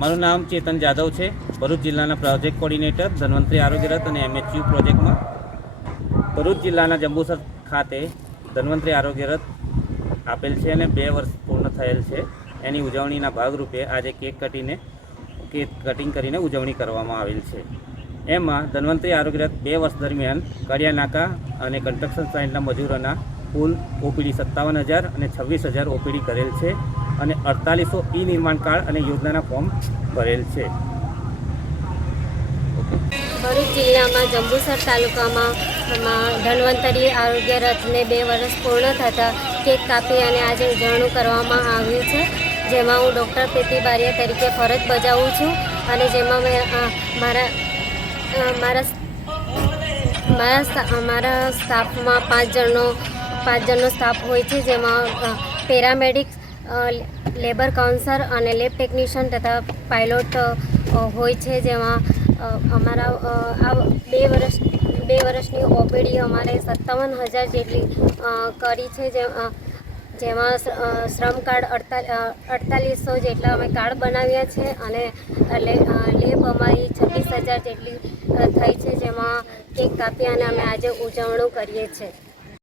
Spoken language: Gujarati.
મારું નામ ચેતન જાદવ છે, ભરૂચ જિલ્લાના પ્રોજેક્ટ કોર્ડિનેટર ધન્વંતરી આરોગ્ય રથ અને MHU પ્રોજેક્ટમાં. ભરૂચ જિલ્લાના જંબુસર ખાતે ધન્વંતરી આરોગ્ય રથ આપેલ છે અને 2 વર્ષ પૂર્ણ થયેલ છે. એની ઉજવણીના ભાગરૂપે આજે કેક કટિંગ કરીને ઉજવણી કરવામાં આવેલ છે. એમાં ધન્વંતરી આરોગ્ય રથ 2 વર્ષ દરમિયાન કડિયા નાકા અને કન્સ્ટ્રક્શન સાઇટના મજૂરોના કુલ OPD 57,000 અને 26,000 OPD કરેલ છે અને 4800 નિર્માણ કાર્ડ અને યોજનાના ફોર્મ ભરેલ છે. ભરૂચ જિલ્લામાં જંબુસર તાલુકામાં ધન્વંતરી આરોગ્ય રથને 2 વર્ષ પૂર્ણ થતાં કેક કાપી અને આજે ઉજવણી કરવામાં આવ્યું છે, જેમાં હું ડૉક્ટર પ્રીતિ બારિયા તરીકે ફરજ બજાવું છું અને જેમાં મેં મારા સ્ટાફમાં 5 જણનો સ્ટાફ હોય છે, જેમાં પેરામેડિક્સ, લેબર કાઉન્સલર અને લેબ ટેકનિશિયન તથા પાયલોટ હોય છે. જેમાં અમારા આ 2 વર્ષની OPD અમારે 57,000 જેટલી કરી છે, જેમાં શ્રમ કાર્ડ 4800 જેટલા અમે કાર્ડ બનાવ્યા છે અને લેબ અમારી 26,000 જેટલી થઈ છે, જેમાં કેક કાપી અને અમે આજે ઉજવણી કરીએ છીએ.